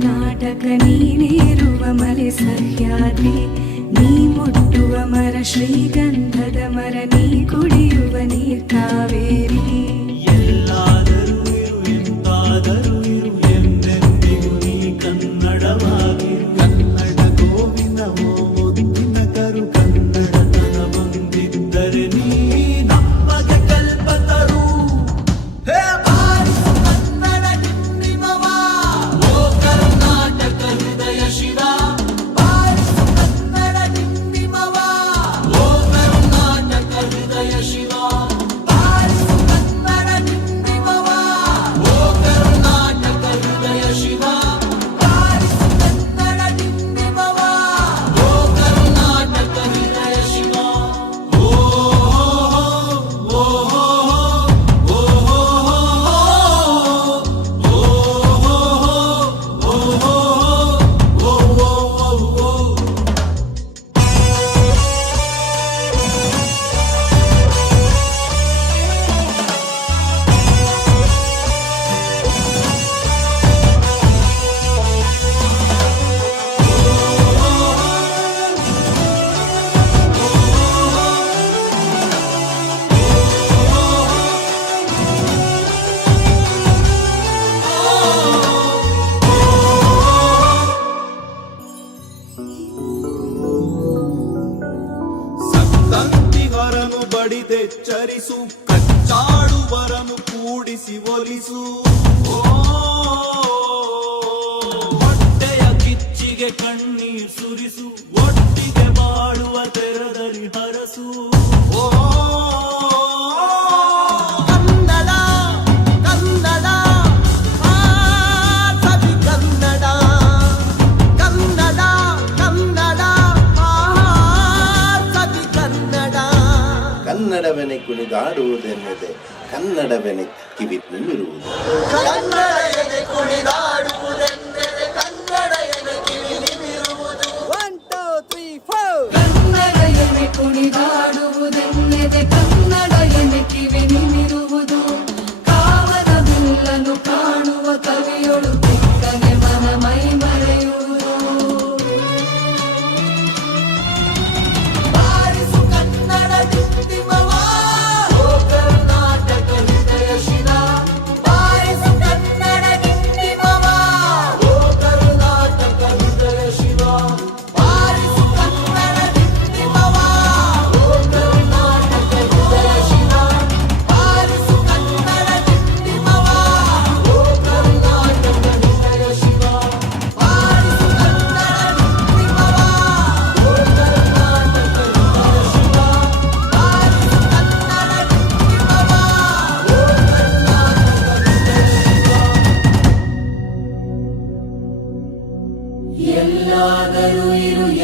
ನಾಟಕ ನೀನೇರುವ ಮಲೆ ಸಹ್ಯಾದ್ರಿ ನೀ ಮುಟ್ಟುವ ಮರ ಶ್ರೀಗಂಧದ ಮರ ನೀ ಕುಡಿಯುವ ನೀರ್ ಕಾವೇರಿ. ಎಲ್ಲಾದರೂ ಕಡಿದೆಚ್ಚರಿಸು ಕಚ್ಚಾಡುವರನು ಕೂಡಿಸಿ ಒಲಿಸು. ಹೊಟ್ಟೆಯ ಕಿಚ್ಚಿಗೆ ಕಣ್ಣೀರ್ ಸುರಿಸು ಒಟ್ಟಿಗೆ ಬಾಳುವ ತೆರದ ಕನ್ನಡವೆನೆ ಕುಣಿದಾಡುವುದೆನ್ನದೆ. ಕನ್ನಡವೆನೆ ಕುಣಿದಾಡುವುದೇ.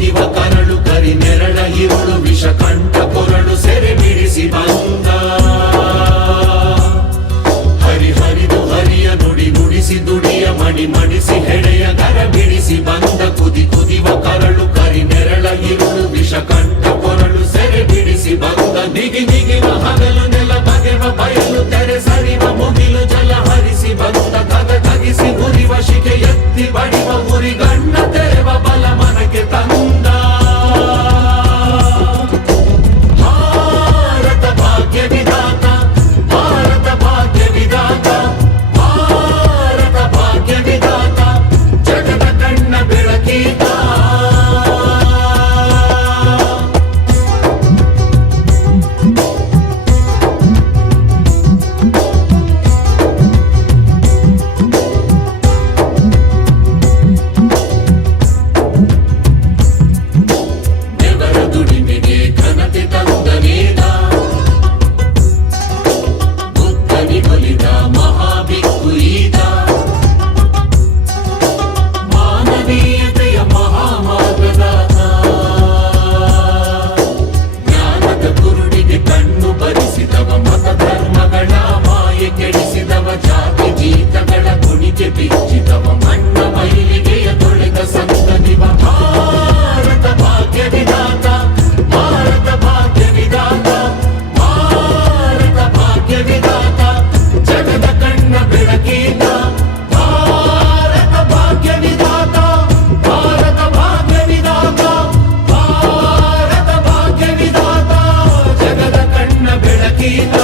ಕುದಿವ ಕರಳು ಕರಿ ನೆರಳ ಇರುಳು ವಿಷ ಕಂಠ ಕೊರಳು ಸೆರೆ ಬಿಡಿಸಿ ಬಂದ ಮಾನವ ಜಾತಿ ಗೀತಗಳ ಕುಣಿಗೆ ಬಿಚ್ಚಿದವ ಮಣ್ಣ ಮೈಲಿಗೆಯ ತೊಳೆದ ಸಂತನಿವ ಭಾರತ ಭಾಗ್ಯ ವಿಧಾತ ಭಾರತ ಭಾಗ್ಯ ವಿಧಾತ ಭಾರತ ಭಾಗ್ಯ ವಿಧಾತ ಜಗದ ಕಣ್ಣ ಬೆಳಕಿನ ಭಾರತ ಭಾಗ್ಯ ವಿಧಾತ ಭಾರತ ಭಾಗ್ಯ ವಿಧಾತ ಭಾರತ ಭಾಗ್ಯ ವಿಧಾತ ಜಗದ ಕಣ್ಣ ಬೆಳಕಿನ